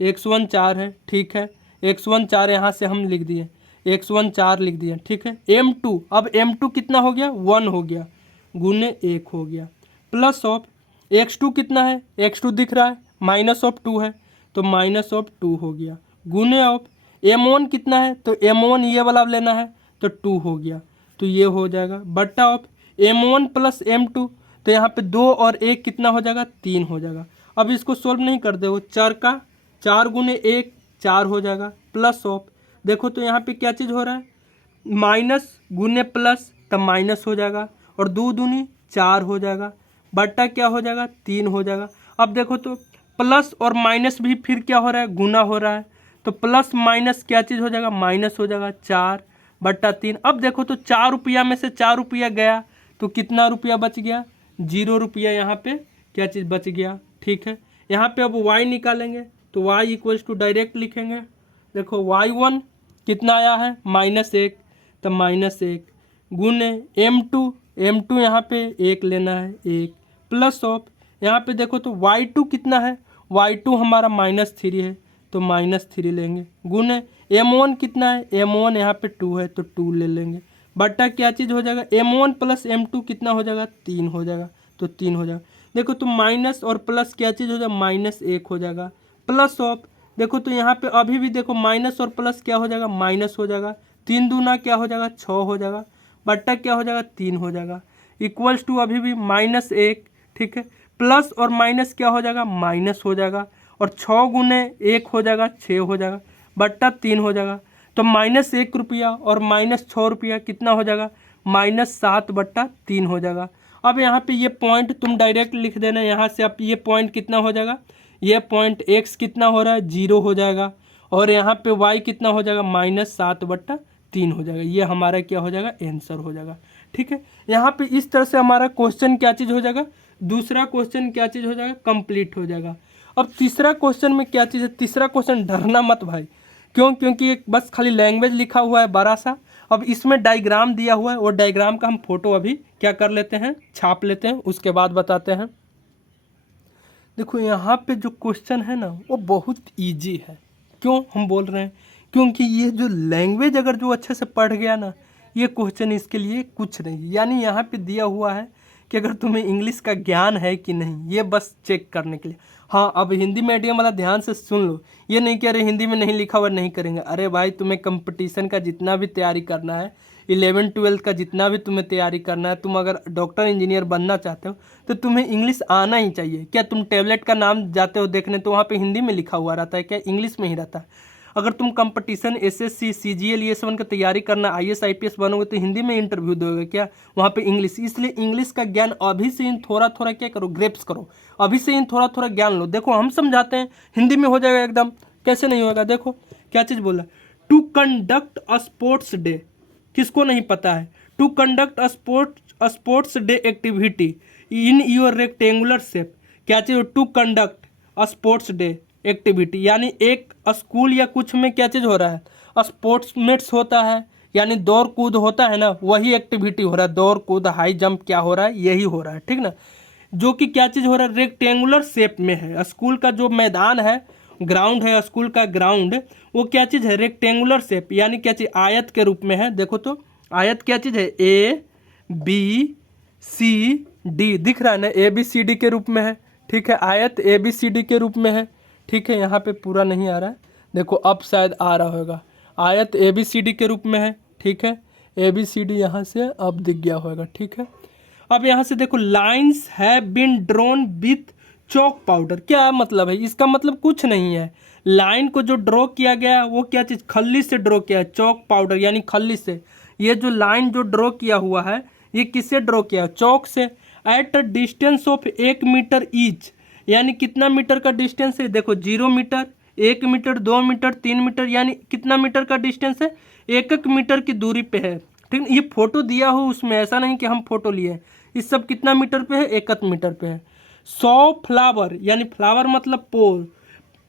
x1 4 है, ठीक है, x1 4 यहाँ से हम लिख दिए, x1 4 लिख दिए, ठीक है। m2, अब m2 कितना हो गया, 1 हो गया, गुने 1 हो गया, प्लस ऑफ x2 कितना है, x2 दिख रहा है, -2 है तो -2 हो गया, गुने ऑफ m1 कितना है, तो m1 ये वाला लेना है तो 2 हो गया, तो ये हो जाएगा, बट्टा ऑफ m1 + m2, तो यहाँ पे 2 और 1 कितना हो जाएगा, 3 हो जाएगा। अब इसको सोल्व नहीं कर दे, वो 4 गुने 1 4 हो जाएगा, प्लस ऑफ देखो तो यहाँ पे क्या चीज़ हो रहा है, माइनस गुने प्लस तब माइनस हो जाएगा, और 2 दूनी 4 हो जाएगा, बट्टा क्या हो जाएगा, 3 हो जाएगा। अब देखो तो प्लस और माइनस भी फिर क्या हो रहा है, गुना हो रहा है, तो प्लस माइनस क्या चीज़ हो जाएगा, माइनस हो जाएगा, 4/3। अब देखो तो 4 रुपया में से 4 रुपया गया तो कितना रुपया बच गया, 0 रुपया यहाँ पे क्या चीज़ बच गया। ठीक है, यहाँ पे अब y निकालेंगे तो y इक्वल्स टू डायरेक्ट लिखेंगे, देखो y1 कितना आया है, -1, तो -1 गुने m2 यहाँ पे 1 लेना है, 1 प्लस ऑफ यहाँ पे देखो तो y2 कितना है, y2 हमारा -3 है तो -3 लेंगे, गुने m1 कितना है, m1 यहाँ पे 2 है तो 2 ले लेंगे, बट्टा क्या चीज़ हो जाएगा, m1 + m2 कितना हो जाएगा, 3 हो जाएगा, तो 3 हो जाएगा। देखो तो माइनस और प्लस क्या चीज़ हो जाएगा, -1 हो जाएगा, प्लस ऑफ देखो तो यहाँ पे अभी भी देखो माइनस और प्लस क्या हो जाएगा, माइनस हो जाएगा, 3 दूना क्या हो जाएगा, 6 हो जाएगा, बट्टा क्या हो जाएगा, 3 हो जाएगा, इक्वल्स टू अभी भी -1। ठीक है, प्लस और माइनस क्या हो जाएगा, माइनस हो जाएगा, और 6 गुने 1 हो जाएगा, 6 हो जाएगा, बट्टा 3 हो जाएगा, तो -1 रुपया और -6 रुपया कितना हो जाएगा, -7/3 हो जाएगा। अब यहाँ पे ये पॉइंट तुम डायरेक्ट लिख देना, यहाँ से अब ये पॉइंट कितना हो जाएगा, ये पॉइंट x कितना हो रहा है, 0 हो जाएगा, और यहाँ पे y कितना हो जाएगा, -7/3 हो जाएगा, ये हमारा क्या हो जाएगा, आंसर हो जाएगा। ठीक है, यहाँ पे इस तरह से हमारा क्वेश्चन क्या चीज़ हो जाएगा, दूसरा क्वेश्चन क्या चीज़ हो जाएगा, कंप्लीट हो जाएगा। अब तीसरा क्वेश्चन में क्या चीज़ है, तीसरा क्वेश्चन डरना मत भाई, क्यों, क्योंकि एक बस खाली लैंग्वेज लिखा हुआ है बड़ा सा, अब इसमें डायग्राम दिया हुआ है, और डायग्राम का हम फोटो अभी क्या कर लेते हैं, छाप लेते हैं, उसके बाद बताते हैं। देखो यहाँ पे जो क्वेश्चन है ना वो बहुत इजी है, क्यों हम बोल रहे हैं, क्योंकि ये जो लैंग्वेज अगर जो अच्छे से पढ़ गया ना, ये क्वेश्चन इसके लिए कुछ नहीं, यानी यहाँ पे दिया हुआ है कि अगर तुम्हें इंग्लिश का ज्ञान है कि नहीं, ये बस चेक करने के लिए। हाँ, अब हिंदी मीडियम वाला ध्यान से सुन लो, ये नहीं कि अरे हिंदी में नहीं लिखा हुआ नहीं करेंगे, अरे भाई तुम्हें कंपटीशन का जितना भी तैयारी करना है 11-12 का जितना भी तुम्हें तैयारी करना है, तुम अगर डॉक्टर इंजीनियर बनना चाहते हो तो तुम्हें इंग्लिश आना ही चाहिए। क्या तुम टैबलेट का नाम जाते हो देखने तो वहाँ पे हिंदी में लिखा हुआ रहता है क्या? इंग्लिश में ही रहता है। अगर तुम कंपटीशन एसएससी सीजीएल ये सब की तैयारी करना, आईएएस आईपीएस बनोगे तो हिंदी में इंटरव्यू दोगे क्या? वहाँ पे इंग्लिश। इसलिए इंग्लिश का ज्ञान अभी से ही थोड़ा थोड़ा क्या करो, ग्रेप्स करो, अभी से ही थोड़ा थोड़ा ज्ञान लो। देखो हम समझाते हैं, हिंदी में हो जाएगा एकदम, कैसे नहीं होगा। देखो क्या चीज़ बोला, to conduct a sports day, किसको नहीं पता है? To conduct a sports day activity in your rectangular shape. क्या चीज़? To conduct a sports day activity, यानी एक स्कूल या कुछ में क्या चीज़ हो रहा है, स्पोर्ट्स मीट्स होता है, यानी दौड़ कूद होता है ना, वही एक्टिविटी हो रहा है। दौड़ कूद हाई जंप क्या हो रहा है, यही हो रहा है, ठीक ना। जो कि क्या चीज़ हो रहा है, रेक्टेंगुलर शेप में है। स्कूल का जो मैदान है, ग्राउंड है, स्कूल का ग्राउंड, वो क्या चीज़ है, रेक्टेंगुलर शेप, यानी क्या चीज़, आयत के रूप में है। देखो तो आयत क्या चीज़ है, ए बी सी डी, दिख रहा है ना, ए बी सी डी के रूप में है, ठीक है। आयत ए बी सी डी के रूप में है, ठीक है। यहाँ पे पूरा नहीं आ रहा है, देखो अब शायद आ रहा होगा। आयत ए बी सी डी के रूप में है, ठीक है। ए बी सी डी यहाँ से अब दिख गया होगा, ठीक है। अब यहाँ से देखो, lines have been drawn with chalk powder, क्या मतलब है? इसका मतलब कुछ नहीं है। लाइन को जो ड्रॉ किया गया वो क्या चीज़, खल्ली से ड्रॉ किया है, चॉक पाउडर यानी खल्ली से। ये जो लाइन जो ड्रॉ किया हुआ है, ये किससे ड्रॉ किया है, चौक से। At a distance of 1 metre each, यानी कितना मीटर का डिस्टेंस है, देखो 0 मीटर, 1 मीटर, 2 मीटर, 3 मीटर, यानी कितना मीटर का डिस्टेंस है, 1 मीटर की दूरी पे है, ठीक। ये फोटो दिया हो उसमें, ऐसा नहीं कि हम फोटो लिए। इस सब कितना मीटर पे है, 1 मीटर पे है। 100 फ्लावर, यानी फ्लावर मतलब पोल,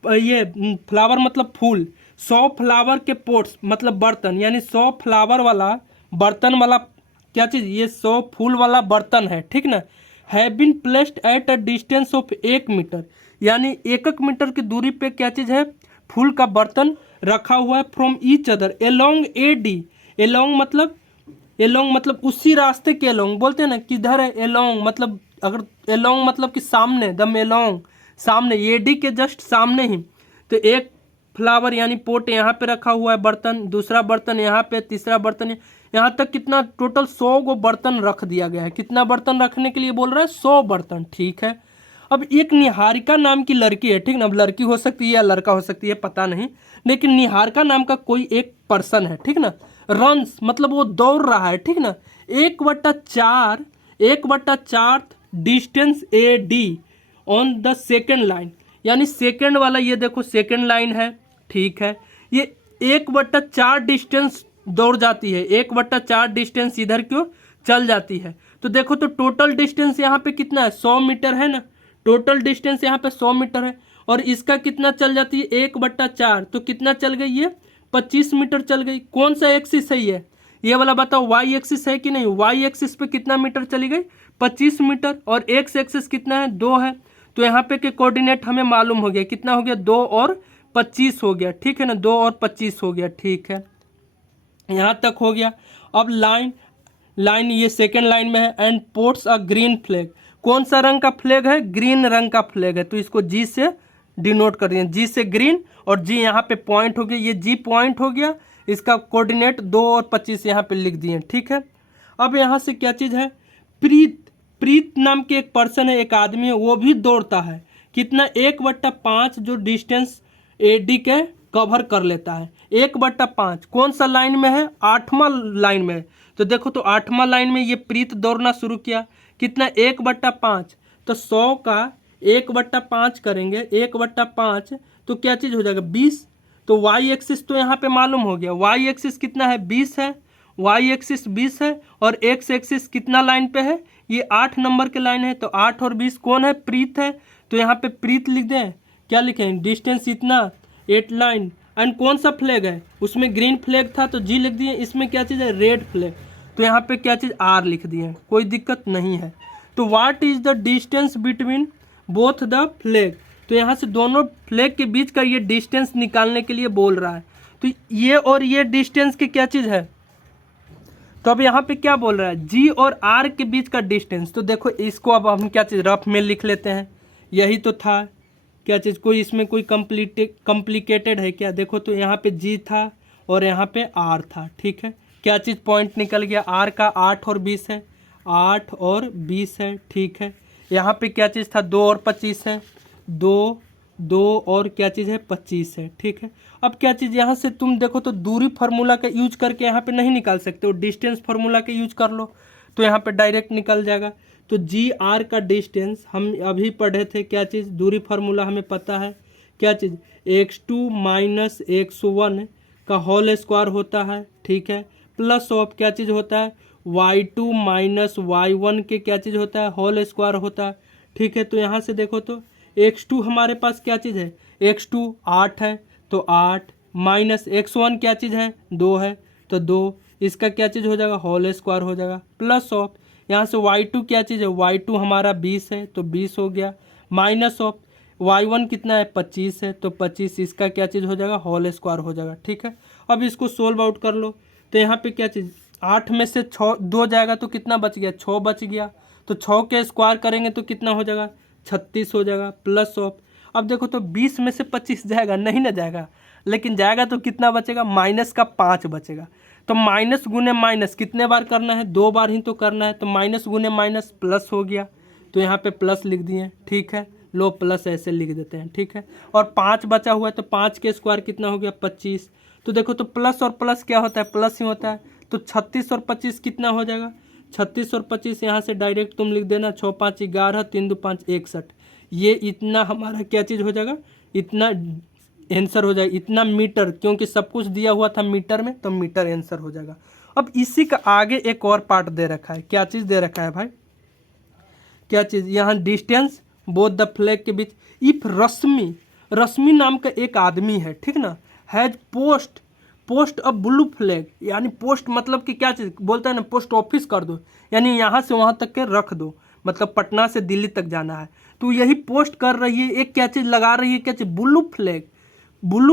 ये फ्लावर मतलब फूल। 100 फ्लावर के पोट्स मतलब बर्तन, यानी 100 फ्लावर वाला बर्तन वाला क्या चीज़, ये 100 फूल वाला बर्तन है, ठीक ना। Have been placed at a distance of 1 metre, यानी 1 मीटर की दूरी पे क्या चीज़ है, फूल का बर्तन रखा हुआ है। From each other along A D, along मतलब उसी रास्ते के एलोंग, बोलते हैं ना किधर है एलोंग, मतलब अगर एलोंग मतलब कि सामने, दम एलोंग, सामने, ये डी के जस्ट सामने ही। तो एक फ्लावर यानी पोट यहाँ पे रखा हुआ है बर्तन, दूसरा बर्तन यहाँ पे, तीसरा बर्तन यहाँ तक, कितना टोटल 100 गो बर्तन रख दिया गया है। कितना बर्तन रखने के लिए बोल रहा है, 100 बर्तन, ठीक है। अब एक निहारिका नाम की लड़की है, ठीक ना। अब लड़की हो सकती है या लड़का हो सकती है, पता नहीं, लेकिन निहारिका नाम का कोई एक पर्सन है, ठीक ना। रन्स मतलब वो दौड़ रहा है, ठीक ना। 1/4 distance A D on the second line, यानी सेकेंड वाला, ये देखो सेकेंड लाइन है, ठीक है। ये 1/4 डिस्टेंस दौड़ जाती है, 1/4 डिस्टेंस इधर क्यों चल जाती है। तो देखो तो टोटल डिस्टेंस यहाँ पे कितना है, 100 मीटर है ना। टोटल डिस्टेंस यहाँ पे 100 मीटर है, और इसका कितना चल जाती है, 1/4, तो कितना चल गई ये, 25 मीटर चल गई। कौन सा एक्सिस है ये वाला बताओ, वाई एक्सिस है कि नहीं। वाई एक्सिस पे कितना मीटर चली गई, 25 मीटर, और एक्स एक्सिस कितना है, 2 है। तो यहाँ पे के कोऑर्डिनेट हमें मालूम हो गया, कितना हो गया, 2 और 25 हो गया, ठीक है ना, 2 और 25 हो गया, ठीक है। यहाँ तक हो गया। अब लाइन ये सेकेंड लाइन में है। And pots a green flag, कौन सा रंग का फ्लैग है, ग्रीन रंग का फ्लैग है, तो इसको जी से डिनोट कर दिया, जी से ग्रीन, और जी यहाँ पे पॉइंट हो गया, ये जी पॉइंट हो गया, इसका कोऑर्डिनेट 2 और 25 यहाँ पे लिख दिए, ठीक है। अब यहाँ से क्या चीज़ है, प्रीत नाम के एक पर्सन है, एक आदमी है, वो भी दौड़ता है। कितना, 1/5 जो डिस्टेंस एडी के कवर कर लेता है। 1/5 कौन सा लाइन में है, 8वां लाइन में है। तो देखो तो 8वां लाइन में ये प्रीत दौड़ना शुरू किया, कितना, 1/5, तो 100 का 1/5 करेंगे, 1/5 तो क्या चीज़ हो जाएगा, 20। तो वाई एक्सिस तो यहाँ पे मालूम हो गया, वाई एक्सिस कितना है, 20 है, वाई एक्सिस 20 है, और एक्स एक्सिस कितना लाइन पे है, ये 8 नंबर के लाइन है। तो 8 और 20 कौन है, प्रीत है, तो यहाँ पे प्रीत लिख दें, क्या लिखें, डिस्टेंस इतना, 8 लाइन। एंड कौन सा फ्लैग है, उसमें ग्रीन फ्लैग था तो जी लिख दिए, इसमें क्या चीज़ है, रेड फ्लैग, तो यहाँ पे क्या चीज़, आर लिख दिए, कोई दिक्कत नहीं है। तो what is the distance between both the flag, तो यहाँ से दोनों फ्लैग के बीच का ये डिस्टेंस निकालने के लिए बोल रहा है। तो ये और ये डिस्टेंस की क्या चीज़ है, तो अब यहाँ पे क्या बोल रहा है, जी और आर के बीच का डिस्टेंस। तो देखो इसको अब हम क्या चीज़ रफ में लिख लेते हैं, यही तो था क्या चीज़, कोई इसमें कोई कॉम्प्लिकेटेड है क्या। देखो तो यहाँ पे जी था और यहाँ पे आर था, ठीक है। क्या चीज़ पॉइंट निकल गया, आर का 8 और 20 है, 8 और 20 है, ठीक है। यहाँ पे क्या चीज़ था, 2 और 25 है, 2 2 और क्या चीज़ है 25 है, ठीक है। अब क्या चीज़ यहाँ से तुम देखो तो दूरी फार्मूला का यूज करके यहाँ पे नहीं निकाल सकते हो, डिस्टेंस फार्मूला का यूज कर लो तो यहाँ पे डायरेक्ट निकल जाएगा। तो जी आर का डिस्टेंस हम अभी पढ़े थे, क्या चीज़ दूरी फार्मूला हमें पता है, क्या चीज़ x2 माइनस x1 का होल स्क्वायर होता है, ठीक है, प्लस ऑफ क्या चीज़ होता है y2 माइनस y1 के क्या चीज़ होता है होल स्क्वायर होता है, ठीक है। तो यहाँ से देखो तो x2 हमारे पास क्या चीज़ है, x2 8 है तो 8 माइनस x1 क्या चीज़ है 2 है तो 2, इसका क्या चीज़ हो जाएगा होल स्क्वायर हो जाएगा, प्लस ऑफ यहाँ से y2 क्या चीज़ है, y2 हमारा 20 है तो 20 हो गया, माइनस ऑफ y1 कितना है 25 है तो 25, इसका क्या चीज़ हो जाएगा होल स्क्वायर हो जाएगा, ठीक है। अब इसको सोल्व आउट कर लो तो यहाँ पे क्या चीज़ 8 में से 6 2 जाएगा तो कितना बच गया 6 बच गया, तो 6 के स्क्वायर करेंगे तो कितना हो जाएगा 36 हो जाएगा, प्लस ऑफ अब देखो तो 20 में से 25 जाएगा नहीं ना जाएगा, लेकिन जाएगा तो कितना बचेगा माइनस का 5 बचेगा। तो माइनस गुने माइनस कितने बार करना है 2 बार ही तो करना है, तो माइनस गुने माइनस प्लस हो गया, तो यहाँ पे प्लस लिख दिए, ठीक है। लो प्लस ऐसे लिख देते हैं, ठीक है। और 5 बचा हुआ है तो 5 के स्क्वायर कितना हो गया 25, तो देखो तो प्लस और प्लस क्या होता है प्लस ही होता है, तो 36 और 25 कितना हो जाएगा 36 और 25 यहाँ से डायरेक्ट तुम लिख देना 6 5 11 3 2 5 61, ये इतना हमारा क्या चीज़ हो जाएगा, इतना आंसर हो जाएगा, इतना मीटर, क्योंकि सब कुछ दिया हुआ था मीटर में तो मीटर आंसर हो जाएगा। अब इसी का आगे एक और पार्ट दे रखा है, क्या चीज़ दे रखा है भाई, क्या चीज़ यहाँ डिस्टेंस बोथ द फ्लैग के बीच, इफ रश्मि रश्मि नाम का एक आदमी है, ठीक ना, has post a blue flag, यानी पोस्ट मतलब कि क्या चीज़ बोलता है ना पोस्ट ऑफिस कर दो, यानी यहाँ से वहाँ तक के रख दो, मतलब पटना से दिल्ली तक जाना है तो यही पोस्ट कर रही है, एक क्या चीज़ लगा रही है, क्या चीज़ ब्लू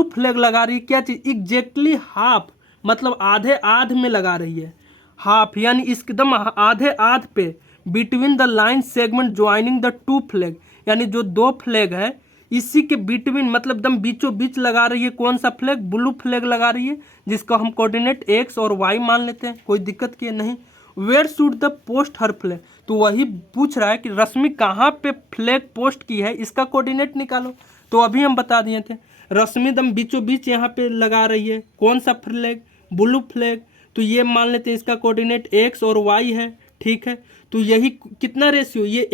फ्लैग लगा रही है, क्या चीज़ एग्जैक्टली हाफ, मतलब आधे आध में लगा रही है, हाफ यानी एकदम आधे आध पे, between the line segment joining the two flag, यानी जो दो फ्लैग है इसी के बिटवीन मतलब एकदम बीचों बीच लगा रही है, कौन सा फ्लैग ब्लू फ्लैग लगा रही है, जिसका हम कोऑर्डिनेट एक्स और वाई मान लेते हैं, कोई दिक्कत की नहीं। Where should the post her flag, तो वही पूछ रहा है कि रश्मि कहाँ पे फ्लैग पोस्ट की है, इसका कोऑर्डिनेट निकालो, तो अभी हम बता दिए थे रश्मि एकदम बीचों बीच यहाँ पे लगा रही है, कौन सा फ्लैग ब्लू फ्लैग, तो ये मान लेते हैं इसका कोऑर्डिनेट एक्स और वाई है, ठीक है। तो यही कितना रेशियो, ये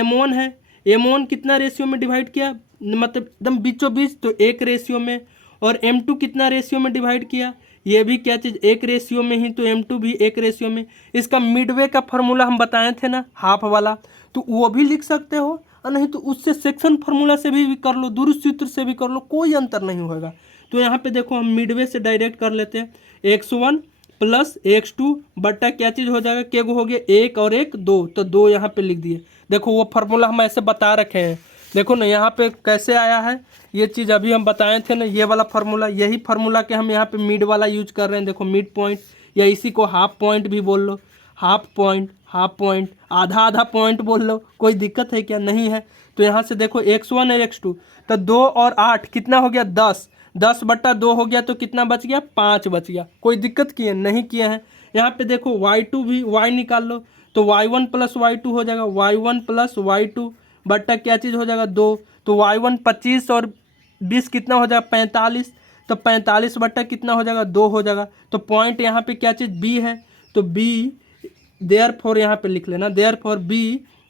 M1 है, M1 कितना रेशियो में डिवाइड किया, मतलब एकदम बीचों बीच तो 1 रेशियो में, और M2 कितना रेशियो में डिवाइड किया, ये भी क्या चीज़ 1 रेशियो में ही, तो M2 भी 1 रेशियो में। इसका मिडवे का फॉर्मूला हम बताए थे ना हाफ वाला, तो वो भी लिख सकते हो, और नहीं तो उससे सेक्शन फार्मूला से भी कर लो, दूरी सूत्र से भी कर लो, कोई अंतर नहीं होगा। तो यहाँ पे देखो हम मिडवे से डायरेक्ट कर लेते हैं, x1 प्लस x2 बट्टा क्या चीज़ हो जाएगा, क्या हो गया 1 और 1 2, तो 2 यहाँ पे लिख दिए। देखो वो फार्मूला हम ऐसे बता रखे हैं, देखो ना यहाँ पे कैसे आया है, ये चीज़ अभी हम बताए थे ना, ये वाला फार्मूला, यही फार्मूला के हम यहाँ पे मिड वाला यूज कर रहे हैं। देखो मिड पॉइंट, या इसी को हाफ पॉइंट भी बोल लो, हाफ पॉइंट आधा आधा पॉइंट बोल लो, कोई दिक्कत है क्या, नहीं है। तो यहाँ से देखो x1 और x2, तो 2 और 8 कितना हो गया 10, 10 बट्टा 2 हो गया, तो कितना बच गया 5 बच गया, कोई दिक्कत किए नहीं किए हैं। यहाँ पे देखो y2 भी y निकाल लो, तो y1 प्लस y2 हो जाएगा, y1 प्लस y2 बट्टा क्या चीज़ हो जाएगा 2, तो y1 25 और 20 कितना हो जाएगा 45, तो 45 बट्टा कितना हो जाएगा 2 हो जाएगा। तो पॉइंट यहाँ पे क्या चीज़ b है, तो b देयरफॉर यहाँ पे लिख लेना, देयरफॉर b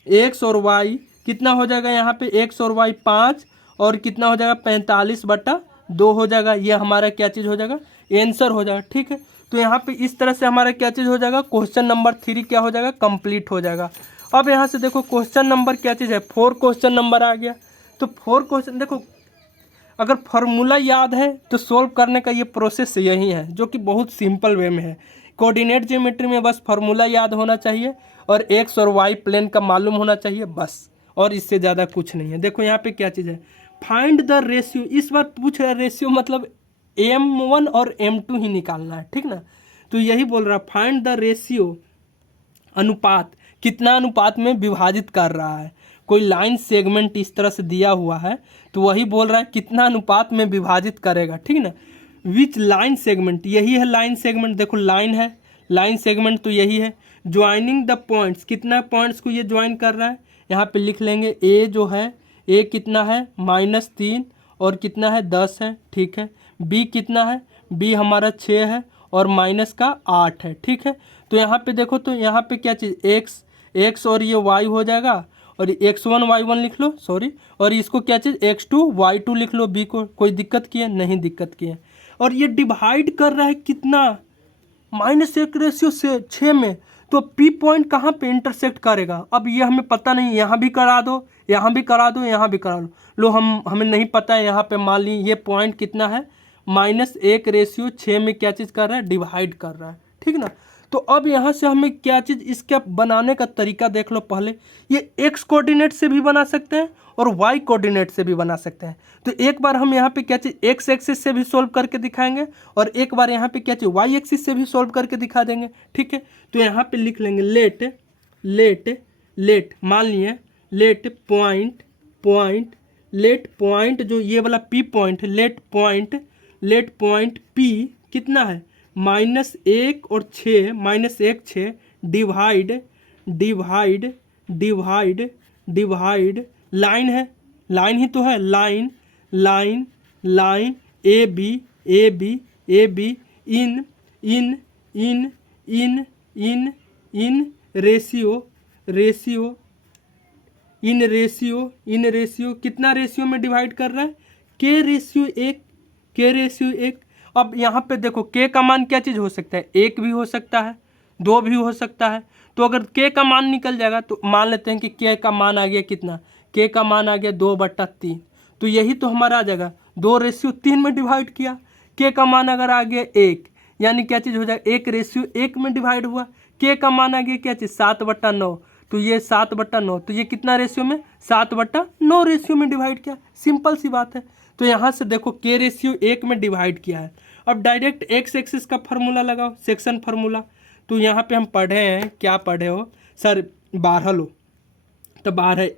x और y कितना हो जाएगा, यहाँ पे x और y 5 और कितना हो जाएगा 45 बट्टा 2 हो जाएगा, ये हमारा क्या चीज़ हो जाएगा आंसर हो जाएगा, ठीक है। तो यहाँ पे इस तरह से हमारा क्या चीज़ हो जाएगा, क्वेश्चन नंबर 3 क्या हो जाएगा कंप्लीट हो जाएगा। अब यहाँ से देखो क्वेश्चन नंबर क्या चीज़ है 4 क्वेश्चन नंबर आ गया। तो 4 क्वेश्चन देखो, अगर फार्मूला याद है तो सोल्व करने का ये प्रोसेस यही है, जो कि बहुत सिंपल वे में है। कोऑर्डिनेट ज्योमेट्री में बस फार्मूला याद होना चाहिए और एक्स और वाई प्लेन का मालूम होना चाहिए बस, और इससे ज़्यादा कुछ नहीं है। देखो यहाँ पे क्या चीज़ है, फाइंड द रेशियो, इस बार पूछ रहा है रेशियो मतलब M1 और M2 ही निकालना है, ठीक ना। तो यही बोल रहा है फाइंड द रेशियो, अनुपात कितना अनुपात में विभाजित कर रहा है, कोई लाइन सेगमेंट इस तरह से दिया हुआ है तो वही बोल रहा है कितना अनुपात में विभाजित करेगा, ठीक ना। विच लाइन सेगमेंट, यही है लाइन सेगमेंट, देखो लाइन है, लाइन सेगमेंट तो यही है। ज्वाइनिंग द पॉइंट्स, कितना पॉइंट्स को ये ज्वाइन कर रहा है, यहाँ पे लिख लेंगे ए जो है, ए कितना है -3 और कितना है 10 है, ठीक है। बी कितना है, बी हमारा 6 है और माइनस का 8 है, ठीक है। तो यहाँ पे देखो तो यहाँ पे क्या चीज़ एक्स और ये वाई हो जाएगा और x1 y1 लिख लो, सॉरी, और इसको क्या चीज़ x2 y2 लिख लो। बी को कोई दिक्कत की है, नहीं दिक्कत की है। और ये डिवाइड कर रहा है कितना, -1/6 में। तो पी पॉइंट कहाँ पे इंटरसेक्ट करेगा, अब ये हमें पता नहीं, यहाँ भी करा दो, यहाँ भी करा दो, यहाँ भी करा लो, हमें नहीं पता है। यहाँ पे मान ली ये पॉइंट कितना है, -1/6 में क्या चीज़ कर रहा है, डिवाइड कर रहा है, ठीक ना। तो अब यहाँ से हमें क्या चीज़, इसका बनाने का तरीका देख लो पहले। ये एक्स कोऑर्डिनेट से भी बना सकते हैं और वाई कोऑर्डिनेट से भी बना सकते हैं। तो एक बार हम यहाँ पे क्या चीज़ एक्स एक्सिस से भी सोल्व करके दिखाएंगे और एक बार यहाँ पे क्या चीज़ वाई एक्सिस से भी सोल्व करके दिखा देंगे, ठीक है। तो यहाँ पे लिख लेंगे लेट मान लिए लेट पॉइंट जो ये वाला P point, let point P कितना है, -1 और 6, -1 6 डिवाइड लाइन है, लाइन ही तो है, line A be in ratio कितना रेशियो में डिवाइड कर रहा है, के रेशियो 1। अब यहाँ पे देखो के का मान क्या चीज़ हो सकता है, 1 भी हो सकता है, 2 भी हो सकता है। तो अगर के का मान निकल जाएगा तो मान लेते हैं कि के का मान आ गया कितना, के का मान आ गया 2/3। तो यही तो हमारा आ जाएगा, 2/3 में डिवाइड किया। के का मान अगर आ गया 1, यानी क्या चीज़ हो जाएगा, 1/1 में डिवाइड हुआ। के का मान आ गया क्या चीज़, 7/9, तो ये 7/9, तो ये कितना रेशियो में, 7/9 रेशियो में डिवाइड किया। सिंपल सी बात है। तो यहाँ से देखो के रेशियो 1 में डिवाइड किया है। अब डायरेक्ट एक्स एक्सिस का फार्मूला लगाओ, सेक्शन फार्मूला। तो यहाँ पे हम पढ़े हैं, क्या पढ़े हो सर, 12 लो, तो 12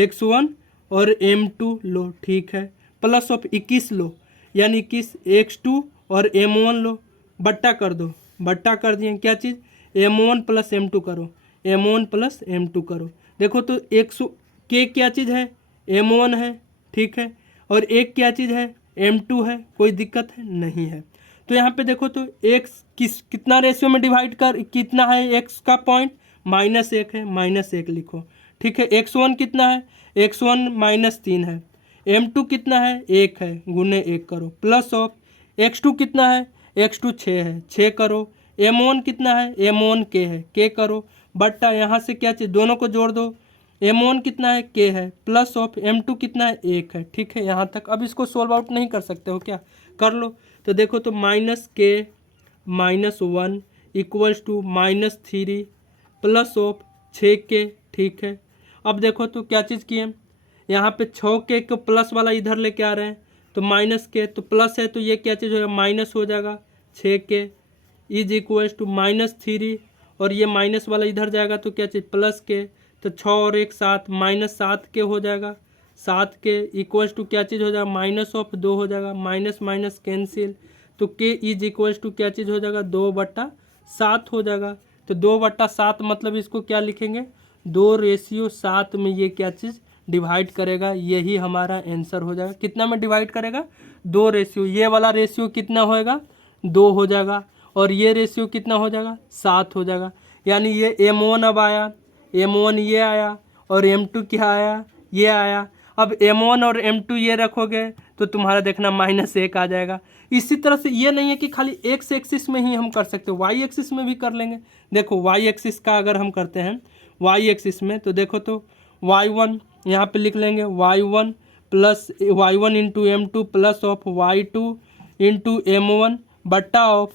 x1 और m2 लो, ठीक है, प्लस ऑफ 21 लो, यानी 21 x2 और m1 लो, बट्टा कर दो, बट्टा कर दिए, क्या चीज़ m1 + m2 करो, m1 + m2 करो। देखो तो 100 के क्या चीज़ है, m1 है, ठीक है, और एक क्या चीज़ है, m2 है, कोई दिक्कत है नहीं है। तो यहाँ पे देखो तो x कितना रेशियो में डिवाइड कर, कितना है x का पॉइंट, -1 है, -1 लिखो, ठीक है। x1 कितना है, x1 -3 है, m2 कितना है, 1 है, गुने 1 करो, प्लस ऑफ x2 कितना है, x2 6 है, 6 करो, m1 कितना है, m1 k है, k करो, बट्टा यहाँ से क्या चीज़, दोनों को जोड़ दो, m1 कितना है, k है, प्लस ऑफ m2 कितना है, 1 है, ठीक है। यहाँ तक अब इसको सोल्व आउट नहीं कर सकते हो क्या, कर लो। तो देखो तो -k -1 = -3 प्लस ऑफ 6k, ठीक है। अब देखो तो क्या चीज़ की है, यहाँ पे 6k को प्लस वाला इधर लेके आ रहे हैं, तो -k तो प्लस है, तो ये क्या चीज़ हो जाएगा, माइनस हो जाएगा, 6k = -3, और ये माइनस वाला इधर जाएगा तो क्या चीज़ प्लस k, तो 6 और 1 7, -7k हो जाएगा, 7k = क्या चीज़ हो जाएगा, -2 हो जाएगा, माइनस कैंसिल, तो k = क्या चीज़ हो जाएगा, 2/7 हो जाएगा। तो 2/7 मतलब इसको क्या लिखेंगे, 2/7 में ये क्या चीज़ डिवाइड करेगा, यही हमारा आंसर हो जाएगा। कितना में डिवाइड करेगा, 2 रेशियो, ये वाला रेशियो कितना होएगा, 2 हो जाएगा, और ये रेशियो कितना हो जाएगा, 7 हो जाएगा। यानी ये m1 अब आया, m1 ये आया, और m2 क्या आया, ये आया। अब m1 और m2 ये रखोगे तो तुम्हारा देखना -1 आ जाएगा। इसी तरह से ये नहीं है कि खाली एक्स एक्सिस में ही हम कर सकते हो, वाई एक्सिस में भी कर लेंगे। देखो वाई एक्सिस का अगर हम करते हैं वाई एक्सिस में, तो देखो तो y1 यहाँ पे लिख लेंगे, y1 × m2 plus of y2 × m1 बट्टा ऑफ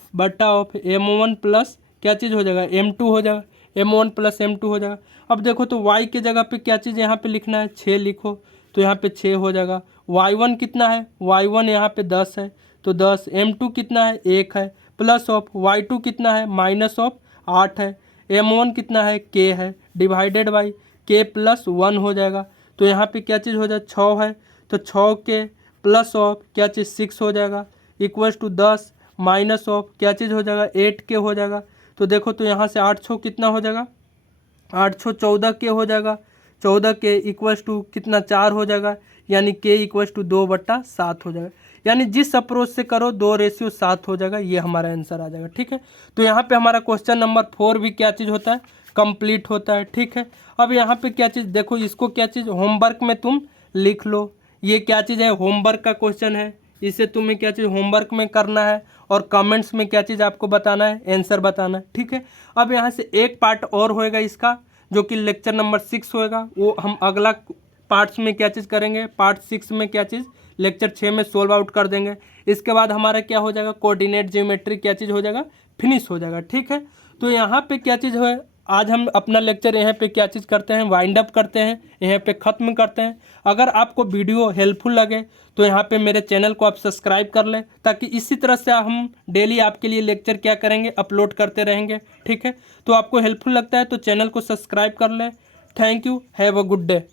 m1 प्लस क्या चीज़ हो जाएगा, m2 हो जाएगा, m1 + m2 हो जाएगा। अब देखो तो y के जगह पे क्या चीज़ यहाँ पे लिखना है, 6 लिखो, तो यहाँ पे 6 हो जाएगा। y1 कितना है, y1 यहाँ पे 10 है, तो 10, m2 कितना है, 1 है, प्लस ऑफ y2 कितना है, -8 है, m1 कितना है, k है, डिवाइडेड बाई k + 1 हो जाएगा। तो यहाँ पे क्या चीज़ हो जाए, 6 है, तो 6k प्लस ऑफ क्या चीज़ 6 हो जाएगा, इक्वल्स टू 10 माइनस ऑफ क्या चीज़ हो जाएगा 8k हो जाएगा। तो देखो तो यहाँ से 8 छः कितना हो जाएगा 8 छः 14k हो जाएगा। 14k इक्वल्स टू कितना 4 हो जाएगा, यानी k इक्वल्स टू 2/7 हो जाएगा। यानी जिस अप्रोच से करो 2:7 हो जाएगा, ये हमारा आंसर आ जाएगा। ठीक है, तो यहाँ पे हमारा क्वेश्चन नंबर 4 भी क्या चीज़ होता है कंप्लीट होता है। ठीक है, अब यहाँ पे क्या चीज़ देखो, इसको क्या चीज़ होमवर्क में तुम लिख लो। ये क्या चीज़ है होमवर्क का क्वेश्चन है, इसे तुम्हें क्या चीज़ होमवर्क में करना है और कमेंट्स में क्या चीज़ आपको बताना है आंसर बताना है। ठीक है, अब यहाँ से एक पार्ट और होएगा इसका, जो कि लेक्चर नंबर 6 होएगा, वो हम अगला पार्ट्स में क्या चीज़ करेंगे, पार्ट 6 में क्या चीज़ लेक्चर 6 में सोल्व आउट कर देंगे। इसके बाद हमारा क्या हो जाएगा कोऑर्डिनेट ज्योमेट्री क्या चीज़ हो जाएगा फिनिश हो जाएगा। ठीक है, तो यहाँ पे क्या चीज़ है, आज हम अपना लेक्चर यहाँ पे क्या चीज़ करते हैं वाइंड अप करते हैं, यहाँ पे ख़त्म करते हैं। अगर आपको वीडियो हेल्पफुल लगे तो यहाँ पे मेरे चैनल को आप सब्सक्राइब कर लें, ताकि इसी तरह से हम डेली आपके लिए लेक्चर क्या करेंगे अपलोड करते रहेंगे। ठीक है, तो आपको हेल्पफुल लगता है तो चैनल को सब्सक्राइब कर लें। Thank you, have a good day.